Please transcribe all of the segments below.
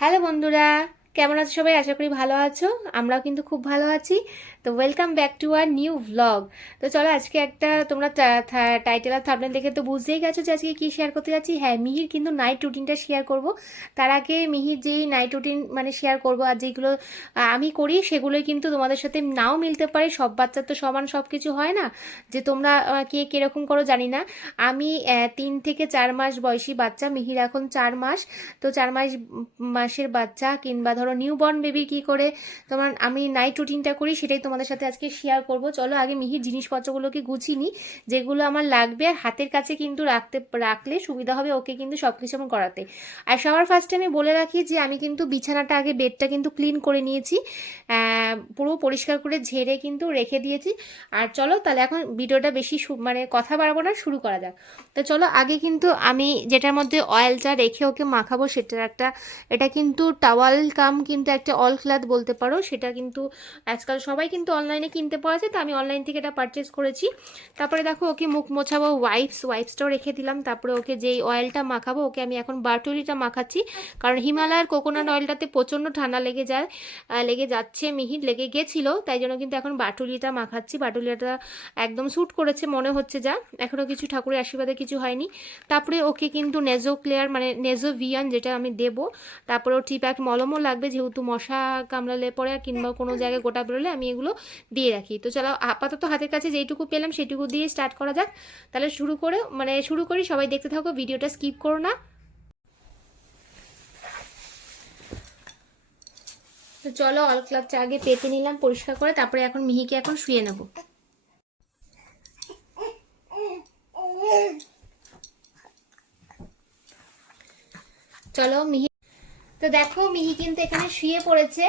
Hello বন্ধুরা, কেমন আছো সবাই? আশা করি ভালো আছো। আমরাও কিন্তু খুব ভালো আছি। তো welcome back to our new vlog. তো চলো আজকে একটা তোমরা টাইটেল আর থাম্বনেল দেখে তো বুঝতেই গেছো যে আজকে কি শেয়ার করতে যাচ্ছি। হ্যাঁ, মিহির কিন্তু নাইট রুটিনটা শেয়ার করব। তার আগে মিহির যেই নাইট রুটিন মানে শেয়ার করব আর যেগুলো আমি করি সেগুলোই কিন্তু তোমাদের সাথে নাও মিলতে পারে। সব বাচ্চার তো সমান সব কিছু হয় না, যে তোমরা কে কীরকম করো জানি না। আমি 3 থেকে 4 মাস বয়সী বাচ্চা, মিহির এখন 4 মাস। তো 4 মাসের বাচ্চা কিংবা ধরো নিউবর্ন বেবি কি করে তোমার আমি নাইট রুটিনটা করি সেটাই তোমাদের সাথে আজকে শেয়ার করব। চলো আগে মিহির জিনিসপত্রগুলোকে গুছিয়ে নিই, যেগুলো আমার লাগবে। আর হাতের কাছে কিন্তু রাখলে সুবিধা হবে ওকে কিন্তু সব কিছু আমার করাতে। আর সবার ফার্স্টে আমি বলে রাখি যে আমি কিন্তু বিছানাটা আগে বেডটা কিন্তু ক্লিন করে নিয়েছি, পুরো পরিষ্কার করে ঝেড়ে কিন্তু রেখে দিয়েছি। আর চলো তাহলে এখন ভিডিওটা বেশি মানে কথা বাড়াবো না, শুরু করা যাক। তো চলো আগে কিন্তু আমি যেটার মধ্যে অয়েলটা রেখে ওকে মাখাবো সেটার একটা, এটা কিন্তু টাওয়াল কাম কিন্তু একটা অল ক্লথ বলতে পারো। সেটা কিন্তু আজকাল সবাই কিন্তু অনলাইনে কিনতে পাওয়া যায়, তো আমি অনলাইন থেকে এটা পারচেস করেছি। তারপরে দেখো ওকে মুখ মোছাবো, ওয়াইপসটাও রেখে দিলাম। তারপরে ওকে যেই অয়েলটা মাখাবো, ওকে আমি এখন বারটুলিটা মাখাচ্ছি, কারণ হিমালয়ের কোকোনাট অয়েলটাতে প্রচণ্ড ঠান্ডা লেগে যায়, লেগে যাচ্ছে, মিহির লেগে গেছিলো, তাই জন্য কিন্তু এখন বাটুলিটা মাখাচ্ছি। বাটুলিটা একদম স্যুট করেছে মনে হচ্ছে, যা এখনও কিছু ঠাকুরের আশীর্বাদে কিছু হয়নি। তারপরে ওকে কিন্তু নেজো ক্লিয়ার মানে নেজোভিয়ান যেটা আমি দেবো। তারপরে ও টি-প্যাক মলমও লাগবে, যেহেতু মশা কামড়ালে পরে কিংবা কোনো জায়গায় গোটা বেরোলে আমি এগুলো দিয়ে রাখি। তো চলো আপাতত হাতের কাছে যেইটুকু পেলাম সেটুকু দিয়ে স্টার্ট করা যাক। তাহলে শুরু করি, সবাই দেখতে থাকো, ভিডিওটা স্কিপ করো না। তো চলো অল ক্লাবটা আগে পেতে নিলাম পরিষ্কার করে, তারপরে এখন মিহিকে এখন শুয়ে নেবো। চলো মিহি, তো দেখো মিহি কিন্তু এখানে শুয়ে পড়েছে।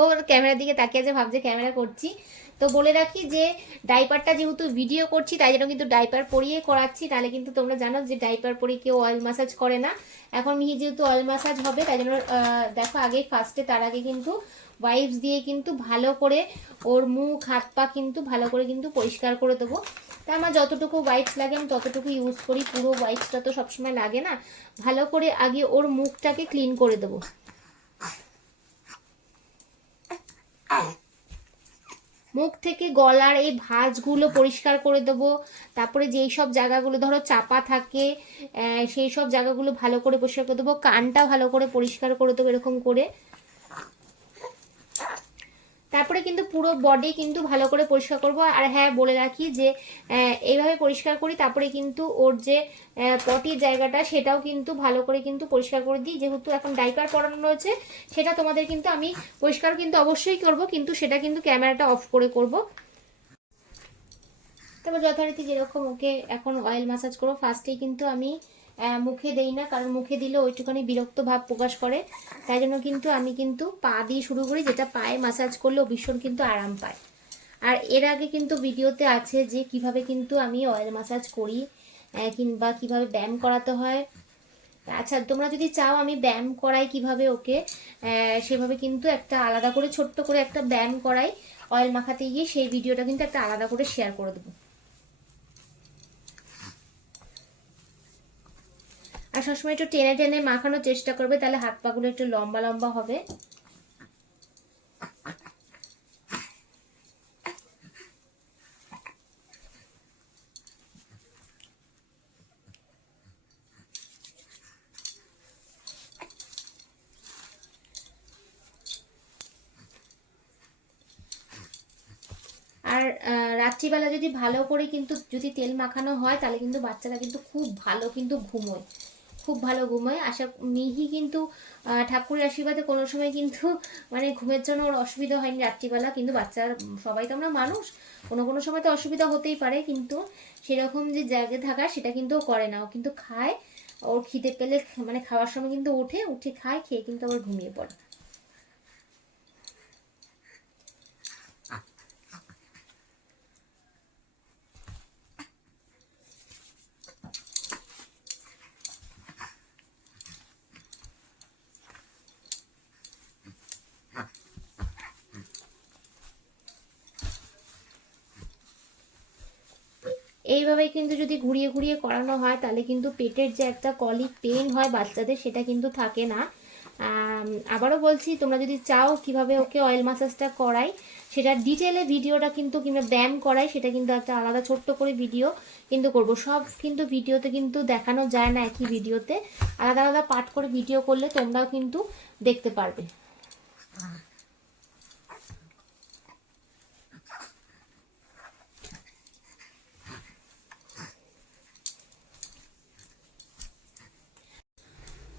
ওর ক্যামেরার দিকে তাকিয়ে আছে, ভাবছে ক্যামেরা করছি। তো বলে রাখি যে ডাইপারটা যেহেতু ভিডিও করছি তাই জন্য কিন্তু ডাইপার পরিয়ে করাচ্ছি, তাহলে কিন্তু তোমরা জানো যে ডাইপার পরিয়ে কেউ অয়েল ম্যাসাজ করে না। এখন মিহি যেহেতু অয়েল ম্যাসাজ হবে তাই জন্য দেখো আগে ফার্স্টে তার আগে কিন্তু ওয়াইপস দিয়ে কিন্তু ভালো করে ওর মুখ হাত পা কিন্তু ভালো করে কিন্তু পরিষ্কার করে দেবো। তা আমার যতটুকু ওয়াইপস লাগে আমি ততটুকু ইউজ করি, পুরো ওয়াইপসটা তো সবসময় লাগে না। ভালো করে আগে ওর মুখটাকে ক্লিন করে দেবো। মুখ থেকে গলার এই ভাঁজগুলো পরিষ্কার করে দেবো। তারপরে যেই সব জায়গাগুলো ধরো চাপা থাকে সেই সব জায়গাগুলো ভালো করে পরিষ্কার করে দেবো। কানটা ভালো করে পরিষ্কার করে দেবো এরকম করে। তারপরে কিন্তু পুরো বডি কিন্তু ভালো করে পরিষ্কার করব। আর হ্যাঁ বলে রাখি যে এইভাবে পরিষ্কার করি, তারপরে কিন্তু ওর যে পটির জায়গাটা সেটাও কিন্তু ভালো করে কিন্তু পরিষ্কার করে দিই। যেহেতু এখন ডাইপার পরানো রয়েছে সেটা তোমাদের কিন্তু আমি পরিষ্কার কিন্তু অবশ্যই করব, কিন্তু সেটা কিন্তু ক্যামেরাটা অফ করে করব। তারপর যথারীতি যেরকম ওকে এখন অয়েল ম্যাসাজ করবো, ফার্স্টেই কিন্তু আমি মুখে দেই না, কারণ মুখে দিলে ওইটুখানি বিরক্ত ভাব প্রকাশ করে। তাই জন্য কিন্তু আমি কিন্তু পা দিয়ে শুরু করি, যেটা পায়ে ম্যাসাজ করলেও ভীষণ কিন্তু আরাম পায়। আর এর আগে কিন্তু ভিডিওতে আছে যে কিভাবে কিন্তু আমি অয়েল ম্যাসাজ করি কিংবা কিভাবে ব্যায়াম করাতে হয়। আচ্ছা তোমরা যদি চাও আমি ব্যায়াম করাই কিভাবে ওকে, সেভাবে কিন্তু একটা আলাদা করে ছোট্ট করে একটা ব্যায়াম করাই অয়েল মাখাতে গিয়ে, সেই ভিডিওটা কিন্তু একটা আলাদা করে শেয়ার করে দেবো। আর সবসময় একটু টেনে টেনে মাখানোর চেষ্টা করবে, তাহলে হাত পাগুলো একটু লম্বা লম্বা হবে। আর রাত্রিবেলা যদি ভালো করে কিন্তু যদি তেল মাখানো হয় তাহলে কিন্তু বাচ্চারা কিন্তু খুব ভালো কিন্তু ঘুমোয়, খুব ভালো ঘুমোয়। আশা মিহি কিন্তু ঠাকুরের আশীর্বাদে কোনো সময় কিন্তু মানে ঘুমের জন্য ওর অসুবিধা হয়নি রাত্রিবেলা, কিন্তু বাচ্চার সবাই তো আমরা মানুষ, কোনো কোনো সময় তো অসুবিধা হতেই পারে, কিন্তু সেরকম যে জায়গায় থাকা সেটা কিন্তু ও করে না। ও কিন্তু খায়, ওর খিদে পেলে মানে খাওয়ার সময় কিন্তু উঠে উঠে খায়, খেয়ে কিন্তু আবার ঘুমিয়ে পড়ে। এইভাবে কিন্তু যদি ঘুরিয়ে ঘুরিয়ে করানো হয় তাহলে কিন্তু পেটের যে একটা কলিক পেন হয় বাচ্চাদের সেটা কিন্তু থাকে না। আবারও বলছি, তোমরা যদি চাও কিভাবে ওকে অয়েল ম্যাসাজটা করাই সেটা ডিটেলে ভিডিওটা কিন্তু, কিংবা ব্যায়াম করাই সেটা কিন্তু একটা আলাদা ছোট্ট করে ভিডিও কিন্তু করব। সব কিন্তু ভিডিওতে কিন্তু দেখানো যায় না, একই ভিডিওতে আলাদা আলাদা পার্ট করে ভিডিও করলে তোমরাও কিন্তু দেখতে পারবে।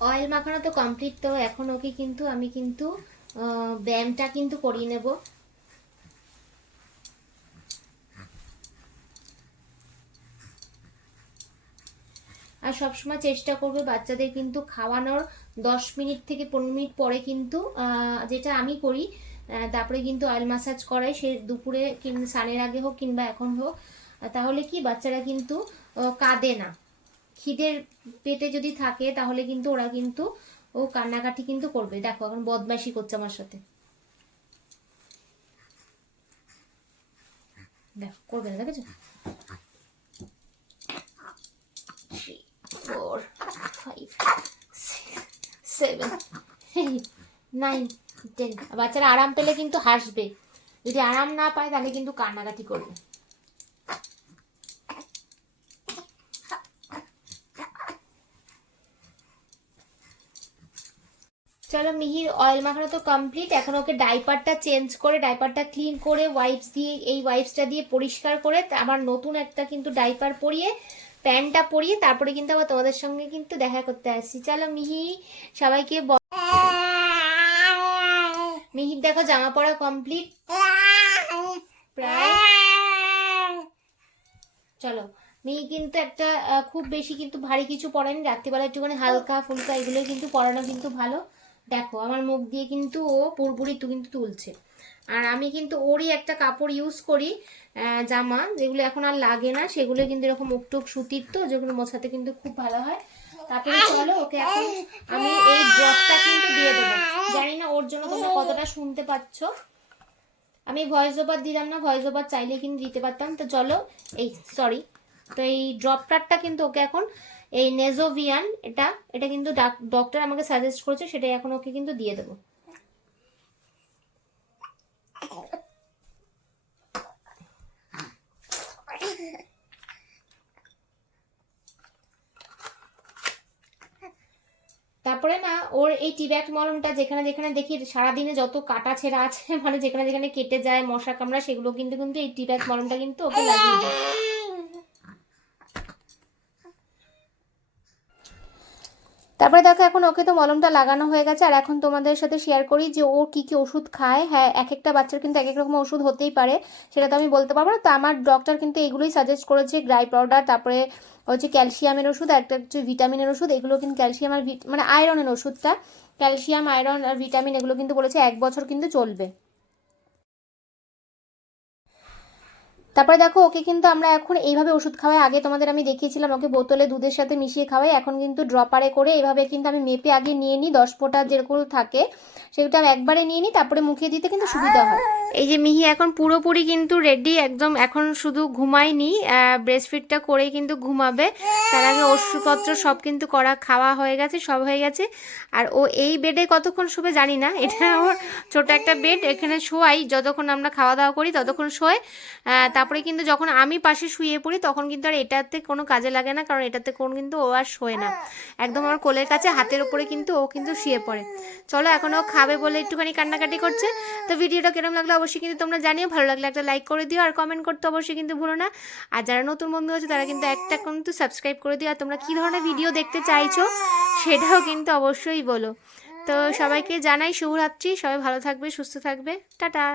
অয়েল মাখানো তো কমপ্লিট। তো এখন ওকে কিন্তু আমি কিন্তু ব্যায়ামটা কিন্তু করিয়ে নেব। আর সবসময় চেষ্টা করবে বাচ্চাদের কিন্তু খাওয়ানোর 10 মিনিট থেকে 15 মিনিট পরে কিন্তু, যেটা আমি করি, তারপরে কিন্তু অয়েল ম্যাসাজ করাই, সে দুপুরে কিংবা স্নানের আগে হোক কিংবা এখন হোক। তাহলে কি বাচ্চারা কিন্তু কাঁদে না। খিদের পেটে যদি থাকে তাহলে কিন্তু ওরা কিন্তু ও কান্নাকাটি কিন্তু করবে। দেখো এখন বদমাইশি করছে আমার সাথে, দেখো করবে না, দেখেছো? 3 4 5 6 7 8 9 10। বাচ্চারা আরাম পেলে কিন্তু হাসবে, যদি আরাম না পায় তাহলে কিন্তু কান্নাকাটি করবে। চলো, মিহির অয়েল মাখানো তো কমপ্লিট। এখন ওকে ডাইপারটা চেঞ্জ করে, ডাইপারটা ক্লিন করে, ওয়াইপস দিয়ে, এই ওয়াইপসটা দিয়ে পরিষ্কার করে আমার নতুন একটা কিন্তু ডাইপার পরিয়ে, প্যান্টটা পরিয়ে তারপরে কিন্তু আবার তোমাদের সঙ্গে কিন্তু দেখা করতে আসছি। চলো মিহি, সবাইকে মিহির দেখো জামা পরা কমপ্লিট প্রায়। চলো, মিহি কিন্তু একটা খুব বেশি কিন্তু ভারী কিছু পড়েনি, রাত্রিবেলা একটুখানি হালকা ফুলকা এগুলো কিন্তু পরানো কিন্তু ভালো। দেখো আমার মুখ দিয়ে কিন্তু ও পুরোপুরি কিন্তু তুলছে। আর আমি কিন্তু ওরই একটা কাপড় ইউজ করি, জামা, যেগুলো এখন আর লাগে না, সেগুলো কিন্তু এরকম মুখটুক সুতির, তো যেগুলো মোছাতে কিন্তু খুব ভালো হয়। তারপরে চলো ওকে এখন আমি এই ড্রপটা কিন্তু দিয়ে দেবো। জানি না ওর জন্য তোমরা কতটা শুনতে পাচ্ছ, আমি ভয়েস ওভার দিলাম না, ভয়েস ওভার চাইলে কিন্তু দিতে পারতাম। তো চলো, এই সরি, তো এই ড্রপটারটা কিন্তু ওকে এখন, এই নেজোভিয়ান, এটা এটা কিন্তু ডক্টর আমাকে সাজেস্ট করেছে, সেটাই এখন ওকে কিন্তু দিয়ে দেবো। তারপরে না ওর এই টিব্যাক মলমটা যেখানে যেখানে দেখি সারাদিনে যত কাটা ছেঁড়া আছে, মানে যেখানে যেখানে কেটে যায়, মশা কামড়া, সেগুলো কিন্তু কিন্তু এই টিব্যাক মলমটা কিন্তু ওকে লাগিয়ে দেয়। তারপরে দেখো এখন ওকে তো মলমটা লাগানো হয়ে গেছে। আর এখন তোমাদের সাথে শেয়ার করি যে ও কি কি ওষুধ খায়। হ্যাঁ, এক একটা বাচ্চার কিন্তু এক এক রকম ওষুধ হতেই পারে, সেটা তো আমি বলতে পারবো না। তো আমার ডক্টর কিন্তু এগুলোই সাজেস্ট করেছে, গ্রাই পাউডার, তারপরে হচ্ছে ক্যালসিয়ামের ওষুধ, একটা হচ্ছে ভিটামিনের ওষুধ। এগুলো কিন্তু ক্যালসিয়াম আর মানে আয়রনের ওষুধটা, ক্যালসিয়াম, আয়রন আর ভিটামিন, এগুলো কিন্তু বলেছে 1 বছর কিন্তু চলবে। তারপরে দেখো ওকে কিন্তু আমরা এখন এইভাবে ওষুধ খাওয়াই। আগে তোমাদের আমি দেখিয়েছিলাম ওকে বোতলে দুধের সাথে মিশিয়ে খাওয়াই, এখন কিন্তু ড্রপারে করে এইভাবে কিন্তু আমি মেপে আগে নিয়ে নিই। 10 ফোঁটা যেরকম থাকে সেটা আমি একবারে নিয়ে নিই, তারপরে মুখে দিতে কিন্তু সুবিধা হয়। এই যে মিহি এখন পুরোপুরি কিন্তু রেডি একদম, এখন শুধু ঘুমায়নি, ব্রেস্টফিডটা করেই কিন্তু ঘুমাবে। তার আগে ওষুধপত্র সব কিন্তু করা, খাওয়া হয়ে গেছে, সব হয়ে গেছে। আর ও এই বেডে কতক্ষণ শোবে জানি না, এটা ওর ছোট একটা বেড, এখানে শোয়াই, যতক্ষণ আমরা খাওয়া দাওয়া করি ততক্ষণ শোয়। তারপরে কিন্তু যখন আমি পাশে শুয়ে পড়ি তখন কিন্তু আর এটাতে কোনো কাজে লাগে না, কারণ এটাতে কোনো কিন্তু ও আর শোয় না, একদম আমার কোলের কাছে হাতের ওপরে কিন্তু ও কিন্তু শুয়ে পড়ে। চলো, এখন ও খাবে বলে একটুখানি কান্নাকাটি করছে। তো ভিডিওটা কেরম লাগলো অবশ্যই কিন্তু তোমরা জানিও, ভালো লাগলে একটা লাইক করে দিও, আর কমেন্ট করতে অবশ্যই কিন্তু ভুলো না। আর যারা নতুন বন্ধু আছে তারা কিন্তু একটা কিন্তু সাবস্ক্রাইব করে দিও। আর তোমরা কী ধরনের ভিডিও দেখতে চাইছো সেটাও কিন্তু অবশ্যই বলো। তো সবাইকে জানাই শুভরাত্রি, সবাই ভালো থাকবে, সুস্থ থাকবে, টাটা।